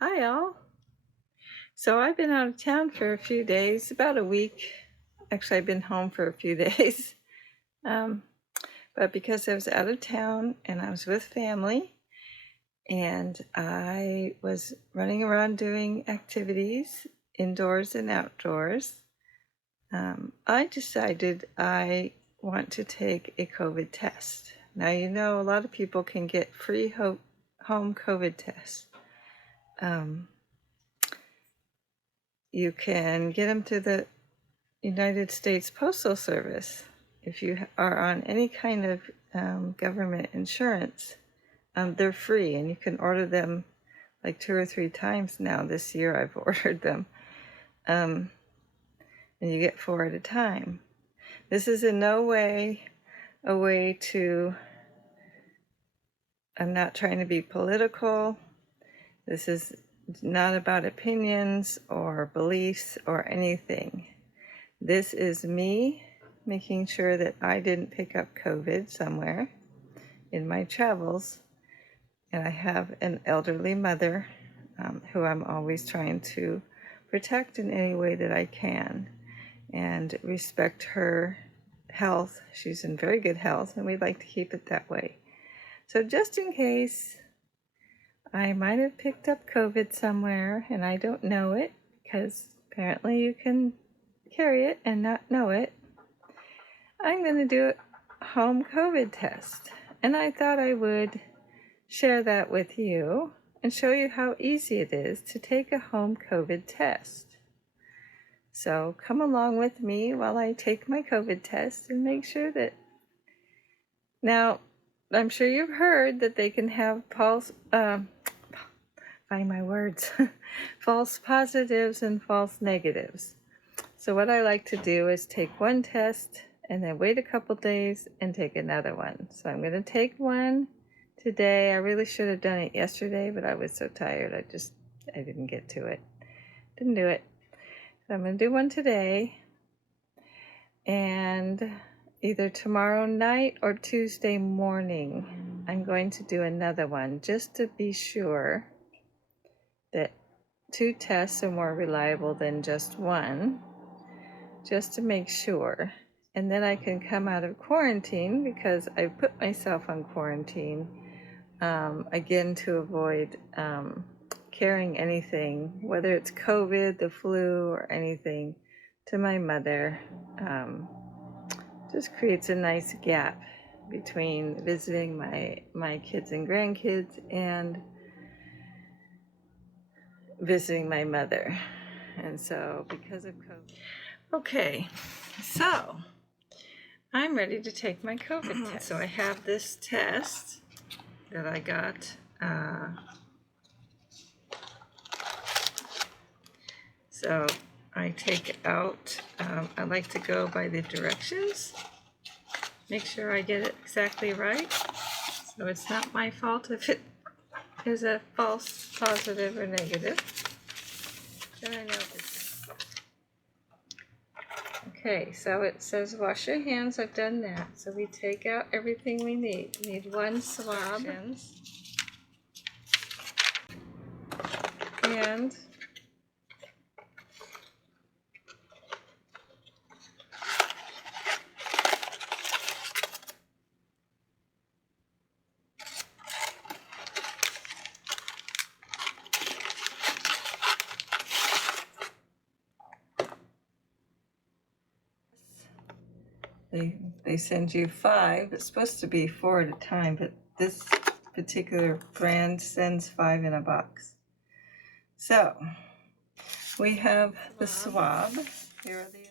Hi, all. So I've been out of town for a few days, about a week. Actually, I've been home for a few days. Um, but because I was out of town and I was with family and I was running around doing activities indoors and outdoors, I decided I want to take a COVID test. Now, a lot of people can get free home COVID tests. You can get them through the United States Postal Service. If you are on any kind of government insurance, they're free and you can order them like 2 or 3 times now. This year I've ordered them. And you get 4 at a time. This is in no way a way to, I'm not trying to be political. This is not about opinions or beliefs or anything. This is me making sure that I didn't pick up COVID somewhere in my travels. And I have an elderly mother who I'm always trying to protect in any way that I can and respect her health. She's in very good health, and we'd like to keep it that way. So just in case I might have picked up COVID somewhere and I don't know it, because apparently you can carry it and not know it, I'm going to do a home COVID test. And I thought I would share that with you and show you how easy it is to take a home COVID test. So come along with me while I take my COVID test and make sure that... Now, I'm sure you've heard that they can have false positives and false negatives. So what I like to do is take one test and then wait a couple days and take another one. So I'm going to take one today. I really should have done it yesterday, but I was so tired. I didn't get to it. Didn't do it. So I'm going to do one today, and either tomorrow night or Tuesday morning, I'm going to do another one just to be sure that 2 tests are more reliable than just one, just to make sure. And then I can come out of quarantine, because I put myself on quarantine, again, to avoid carrying anything, whether it's COVID, the flu, or anything, to my mother. Just creates a nice gap between visiting my kids and grandkids and visiting my mother. And so because of COVID. Okay, so I'm ready to take my COVID test. So I have this test that I got. So I take out, I like to go by the directions, make sure I get it exactly right. So it's not my fault if it is a false positive or negative. Then I know this. Okay, so it says wash your hands. I've done that. So we take out everything we need. We need one swab and they send you 5. It's supposed to be 4 at a time, but this particular brand sends 5 in a box. So we have the swab. Here are the...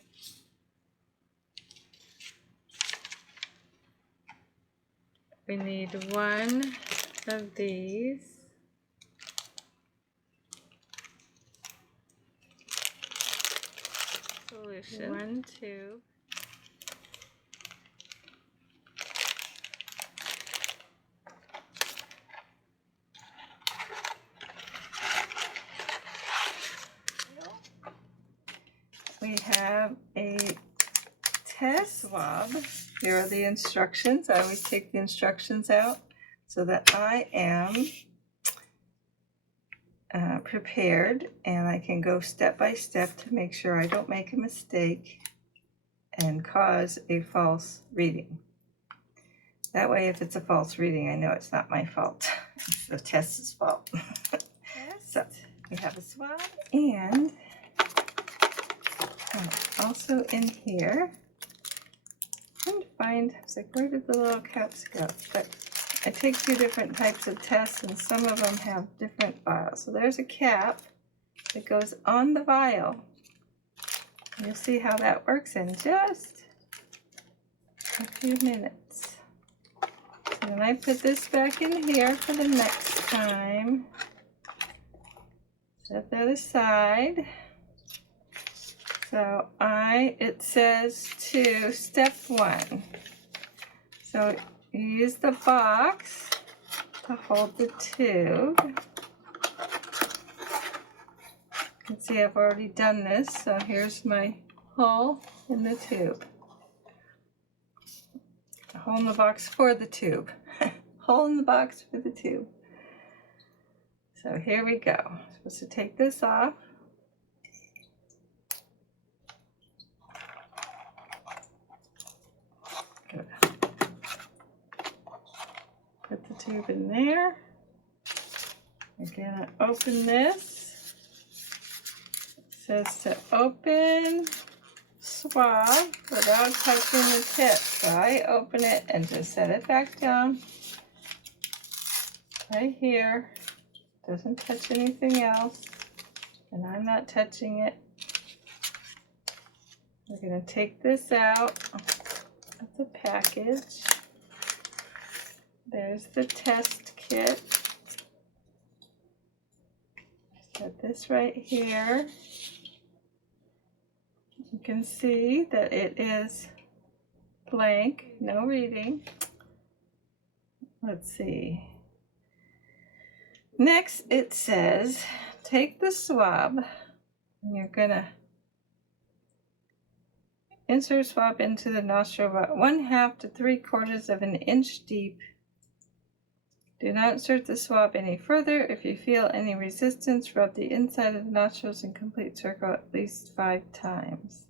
We need one of these. Solution. 1 tube. We have a test swab. Here are the instructions. I always take the instructions out so that I am prepared, and I can go step by step to make sure I don't make a mistake and cause a false reading. That way, if it's a false reading, I know it's not my fault. It's the test's fault. So we have a swab, and also in here, I'm trying to find, I was like, where did the little caps go? But I take 2 different types of tests, and some of them have different vials. So there's a cap that goes on the vial. You'll see how that works in just a few minutes. So then I put this back in here for the next time. Set that aside. So it says to step 1. So you use the box to hold the tube. You can see I've already done this, so here's my hole in the tube. A hole in the box for the tube. Hole in the box for the tube. So here we go. I'm supposed to take this off. Good. Put the tube in there. Again, I open this. It says to open swab without touching the tip. So I open it and just set it back down right here. Doesn't touch anything else, and I'm not touching it. We're going to take this out of the package. There's the test kit. Set this right here. You can see that it is blank, no reading. Let's see. Next, it says, take the swab, and you're going to insert swab into the nostril about 1/2 to 3/4 of an inch deep. Do not insert the swab any further. If you feel any resistance, rub the inside of the nostrils in complete circle at least 5 times.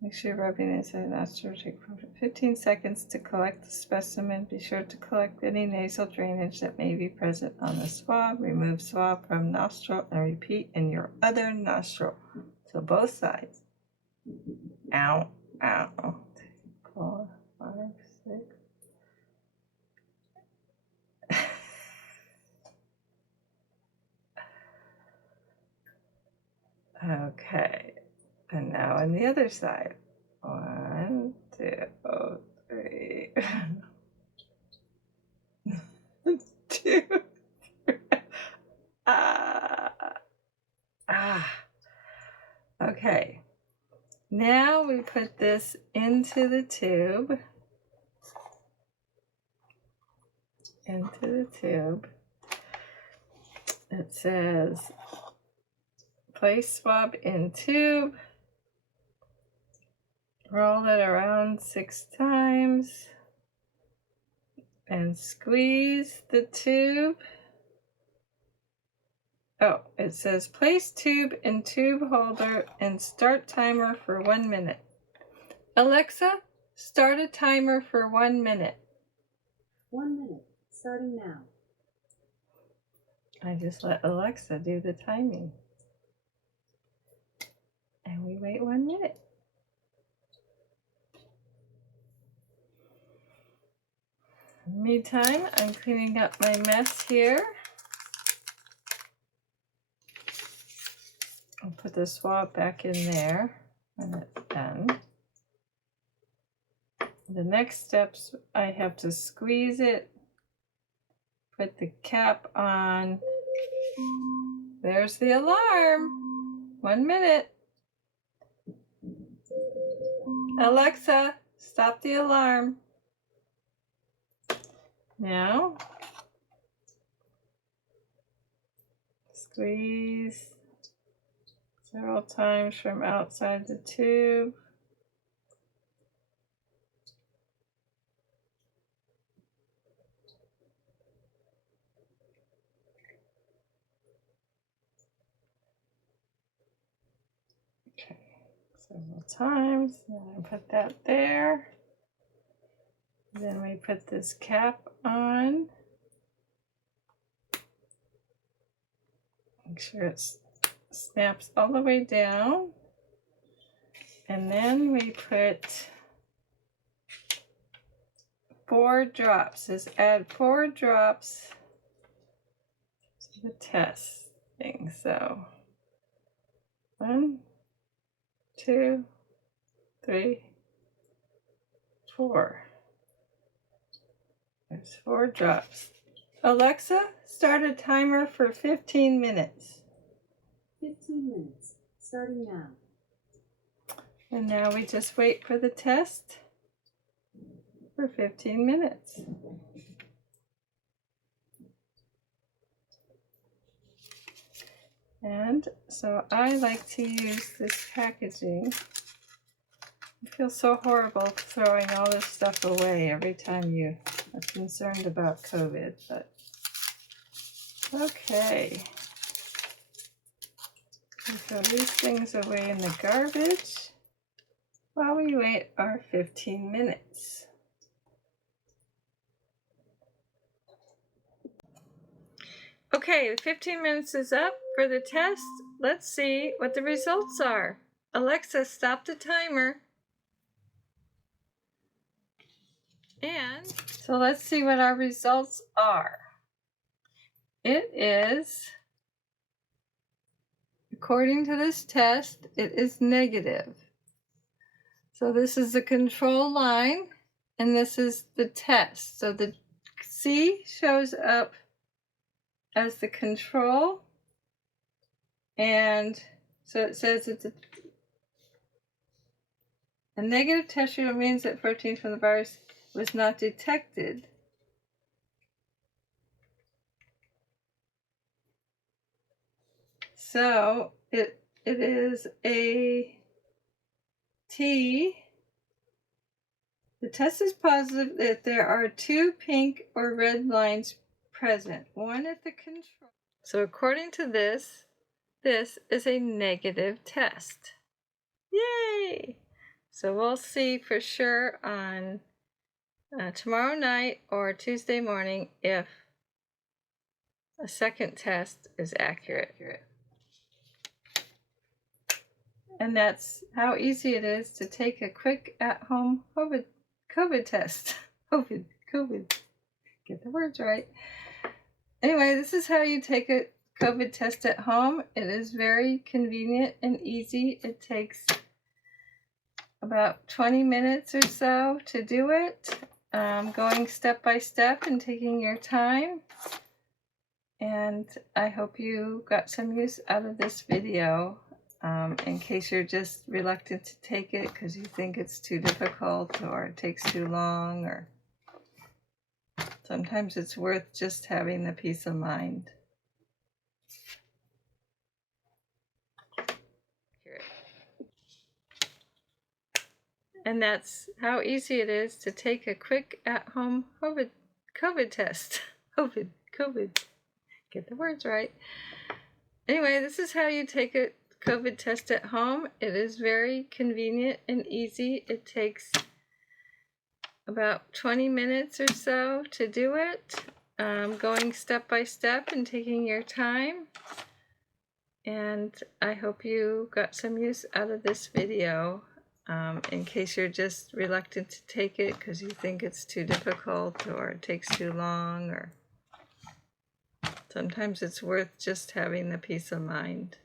Make sure you're rubbing the inside of the nostril. Take 15 seconds to collect the specimen. Be sure to collect any nasal drainage that may be present on the swab. Remove swab from nostril and repeat in your other nostril. So both sides. Ow, ow. 2, 4, 5, 6. Okay. And now on the other side. 1, 2, 3. 2. Okay. Now we put this into the tube. It says, place swab in tube. Roll it around 6 times. And squeeze the tube. Oh, it says place tube in tube holder and start timer for 1 minute. Alexa, start a timer for 1 minute. 1 minute, starting now. I just let Alexa do the timing. And we wait 1 minute. Meantime, I'm cleaning up my mess here. I'll put the swab back in there when it's done. The next steps, I have to squeeze it, put the cap on. There's the alarm. 1 minute. Alexa, stop the alarm. Now, squeeze several times from outside the tube. several times. Then I put that there. Then we put this cap on. Make sure it snaps all the way down. And then we put 4 drops. Just add 4 drops to the test thing. So 1, 2, 3, 4. There's 4 drops. Alexa, start a timer for 15 minutes. 15 minutes, starting now. And now we just wait for the test for 15 minutes. And so I like to use this packaging. I feel so horrible throwing all this stuff away every time you are concerned about COVID, but okay. We throw these things away in the garbage while we wait our 15 minutes. Okay, 15 minutes is up for the test. Let's see what the results are. Alexa, stop the timer. And so let's see what our results are. It is, according to this test, it is negative. So this is the control line, and this is the test. So the C shows up as the control, and so it says it's a negative test result means that proteins from the virus was not detected. So it is a T. The test is positive that there are 2 pink or red lines present, one at the control. So according to this is a negative test. Yay! So we'll see for sure on tomorrow night or Tuesday morning if a second test is accurate. And that's how easy it is to take a quick at-home COVID test. COVID. Get the words right. Anyway, this is how you take a COVID test at home. It is very convenient and easy. It takes about 20 minutes or so to do it, going step by step and taking your time. And I hope you got some use out of this video. In case you're just reluctant to take it because you think it's too difficult or it takes too long, or sometimes it's worth just having the peace of mind. And that's how easy it is to take a quick at-home COVID test. COVID. Get the words right. Anyway, this is how you take a COVID test at home. It is very convenient and easy. It takes about 20 minutes or so to do it, going step by step and taking your time. And I hope you got some use out of this video. In case you're just reluctant to take it because you think it's too difficult or it takes too long, or sometimes it's worth just having the peace of mind.